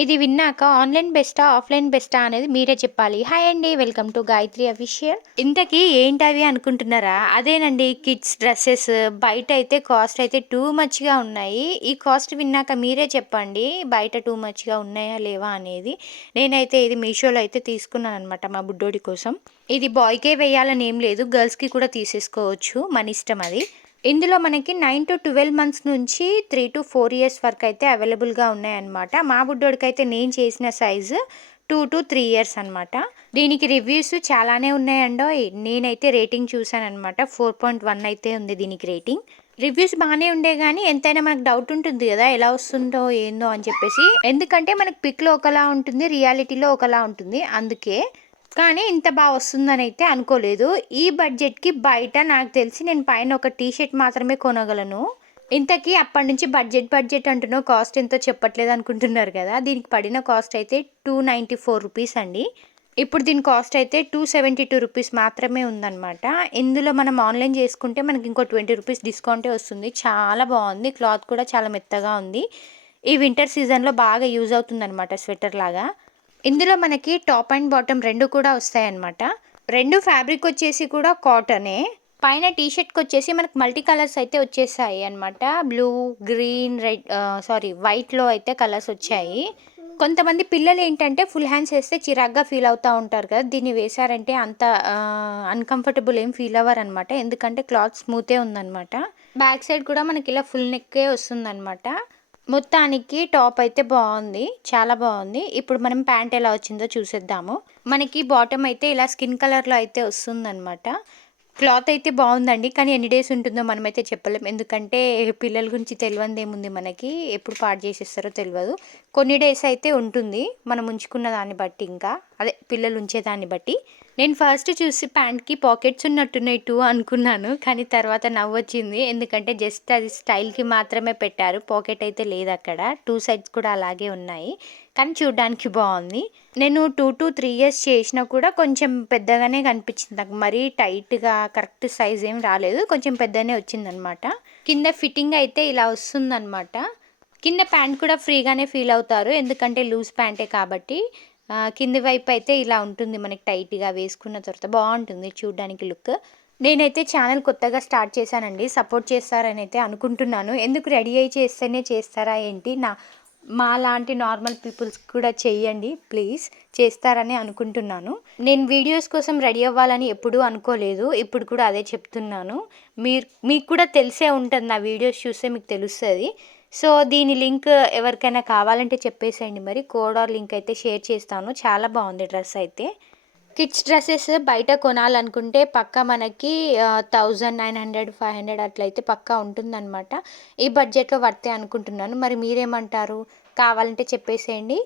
ఇది విన్నాక online బెస్టా? Offline బెస్టా? అనేది మీరే చెప్పాలి. హాయ్ అండి. Welcome to Gayatri official. ఇంతకీ ఏంటవి అనుకుంటున్నారా? అదేనండి కిడ్స్ డ్రెసెస్. బయటైతే కాస్ట్ అయితే టూ మచ్‌గా ఉన్నాయి. ఈ కాస్ట్ విన్నాక మీరే చెప్పండి. బయట టూ మచ్‌గా ఉన్నాయా? లేవా? అనేది. నేనైతే ఇది మీషోలో అయితే తీసుకున్నాననమాట మా బుడ్డోడి కోసం. ఇది బాయ్‌కే వేయాలని ఏం లేదు. గర్ల్స్‌కి కూడా తీసేసుకోవచ్చు. మన ఇష్టం అది. ఇందులో మనకి 9-12 మంత్స్ నుంచి 3-4 ఇయర్స్ వరకైతే అవైలబుల్‌గా ఉన్నాయన్నమాట. మా బుడ్డోడికైతే నేను చేసిన సైజు 2-3 ఇయర్స్ అనమాట. దీనికి రివ్యూస్ చాలానే ఉన్నాయండోయ్! నేనైతే రేటింగ్ చూసాననమాట. 4.1 అయితే ఉంది దీనికి రేటింగ్. రివ్యూస్ బానే ఉండే గానీ, ఎంతైనా మనకు డౌట్ ఉంటుంది గదా! ఎలా వస్తుందో ఏందో అని చెప్పేసి. ఎందుకంటే మనకి పిక్‌లో ఒకలా ఉంటుంది. రియాలిటీలో ఒకలా ఉంటుంది. అందుకే. కానీ ఇంత వస్తుందనైతే అనుకోలేదు. ఈ బడ్జెట్‌కి బయట నాకు తెలిసి నేను పైన ఒక టీ షర్ట్ మాత్రమే కొనగలను. ఇంతకీ అప్పటినుంచి బడ్జెట్ అంటున్నావు, కాస్ట్ ఎంతో చెప్పట్లేదు అనుకుంటున్నారు గదా! దీనికి పడిన కాస్ట్ అయితే రూ. 294 అండి. ఇప్పుడు దీని కాస్ట్ అయితే రూ. 272 మాత్రమే ఉందనమాట. ఇందులో మనం ఆన్‌లైన్ చేసుకుంటే మనకి ఇంకో రూ. 20 డిస్కౌంటే వస్తుంది. చాలా బావుంది. క్లాత్ కూడా చాలా మెత్తగా ఉంది. ఈ వింటర్ సీజన్‌లో బాగా యూజ్ అవుతుందనమాట స్వెటర్‌లాగా. ఇందులో మనకి టాప్ అండ్ బాటమ్ 2 కూడా వస్తాయన్నమాట. 2 ఫ్యాబ్రిక్ వచ్చేసి కూడా కాటనే. పైన టీ షర్ట్‌కొచ్చేసి మనకు మల్టీ కలర్స్ అయితే వచ్చేసాయి అన్నమాట. బ్లూ, గ్రీన్, రెడ్ వైట్‌లో అయితే కలర్స్ వచ్చాయి. కొంతమంది పిల్లలేంటంటే ఫుల్ హ్యాండ్స్ ఏస్తే చిరాగ్గా ఫీల్ అవుతా ఉంటారు కదా! దీన్ని వేశారంటే అంత అన్‌కంఫర్టబుల్ ఏం ఫీల్ అవ్వరనమాట. ఎందుకంటే క్లాత్ స్మూతే ఉందనమాట. బ్యాక్ సైడ్ కూడా మనకిలా ఫుల్ నెక్కే వస్తుందనమాట. మొత్తానికి టాప్ అయితే బావుంది. చాలా బావుంది. ఇప్పుడు మనం ప్యాంట్ ఎలా వచ్చిందో చూసేద్దాము. మనకి బాటమ్ అయితే ఇలా స్కిన్ కలర్‌లో అయితే వస్తుందనమాట. క్లాత్ అయితే బావుందండి. కానీ ఎన్ని డేస్ ఉంటుందో మనమైతే చెప్పలేం. ఎందుకంటే పిల్లల గురించి తెలవందేముంది మనకి. ఎప్పుడు పాడు చేసేస్తారో తెలవదు. కొన్ని డేస్ అయితే ఉంటుంది. మనం ఉంచుకున్న దాన్ని బట్టి ఇంకా. అదే పిల్లలు ఉంచేదాన్ని బట్టి. నేను ఫస్ట్ చూసి ప్యాంట్‌కి పాకెట్స్ ఉన్నట్టున్నాయి అనుకున్నాను. కానీ తర్వాత నవ్వొచ్చింది. ఎందుకంటే జస్ట్ అది స్టైల్‌కి మాత్రమే పెట్టారు. పాకెట్ అయితే లేదక్కడ. 2 సైడ్స్ కూడా అలాగే ఉన్నాయి. కానీ చూడ్డానికి బావుంది. నేను 2-3 ఇయర్స్ చేషినా కూడా కొంచెం పెద్దగానే కనిపించింది నాకు. మరీ టైట్‌గా కరెక్ట్ సైజ్ ఏం రాలేదు. కొంచెం పెద్దగానే వచ్చిందనమాట. కింద ఫిట్టింగ్ అయితే ఇలా వస్తుందనమాట. కింద ప్యాంట్ కూడా ఫ్రీగానే ఫీల్ అవుతారు. ఎందుకంటే లూజ్ ప్యాంటే కాబట్టి. కింది వైపు అయితే ఇలా ఉంటుంది మనకి టైట్‌గా వేసుకున్న తర్వాత బావుంటుంది చూడ్డానికి లుక్. నేనైతే ఛానెల్ కొత్తగా స్టార్ట్ చేశానండి. సపోర్ట్ చేస్తారనైతే అనుకుంటున్నాను. ఎందుకు రెడీ అయ్యి చేస్తేనే చేస్తారా ఏంటి? మాలాంటి నార్మల్ పీపుల్స్‌కి కూడా చెయ్యండి ప్లీజ్. చేస్తారని అనుకుంటున్నాను. నేను వీడియోస్ కోసం రెడీ అవ్వాలని ఎప్పుడూ అనుకోలేదు. ఇప్పుడు కూడా అదే చెప్తున్నాను. మీకు కూడా తెలిసే ఉంటది. నా వీడియోస్ చూస్తే మీకు తెలుస్తది. సో, దీని లింక్ ఎవరికైనా కావాలంటే చెప్పేసేయండి మరి. కోడ్ ఆర్ లింక్ అయితే షేర్ చేస్తాను. చాలా బావుంది డ్రెస్ అయితే. కిడ్స్ డ్రెసెస్ బయట కొనాలనుకుంటే పక్కా మనకి 1900, 500 అట్లయితే పక్కా ఉంటుందనమాట. ఈ బడ్జెట్‌లో వర్తే అనుకుంటున్నాను. మరి మీరేమంటారు? కావాలంటే చెప్పేసేయండి.